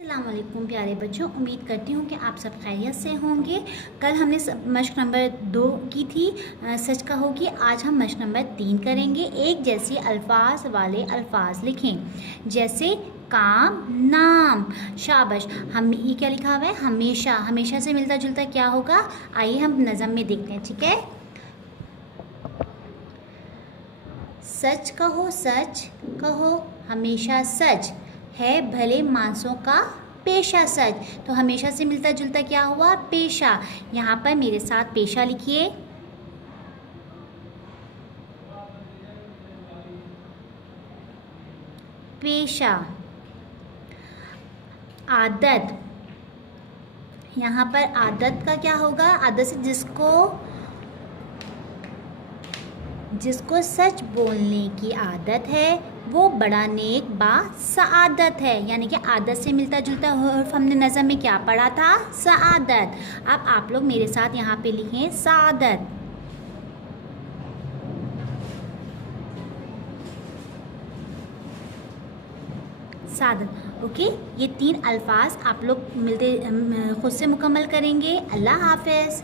अस्सलामुअलैकुम प्यारे बच्चों, उम्मीद करती हूँ कि आप सब खैरियत से होंगे। कल हमने मश्क नंबर 2 की थी, सच का होगी। आज हम मश्क नंबर 3 करेंगे। एक जैसे अल्फाज वाले अल्फाज लिखें, जैसे काम, नाम। शाबाश। हम ये क्या लिखा हुआ है? हमेशा। हमेशा से मिलता जुलता क्या होगा? आइए हम नज़म में देखते हैं, ठीक है। सच कहो, सच कहो, हमेशा सच है भले मानसों का पेशा। सच तो हमेशा से मिलता जुलता क्या हुआ? पेशा। यहाँ पर मेरे साथ पेशा लिखिए। पेशा। आदत, यहाँ पर आदत का क्या होगा? आदत से जिसको सच बोलने की आदत है वो बड़ा नेक बा सआदत है। यानी कि आदत से मिलता जुलता हर्फ हमने नज़म में क्या पढ़ा था? सआदत। अब आप लोग मेरे साथ यहाँ पे लिखें सआदत। सादत। ओके, ये 3 अल्फाज आप लोग मिलते खुद से मुकम्मल करेंगे। अल्लाह हाफ़िज़।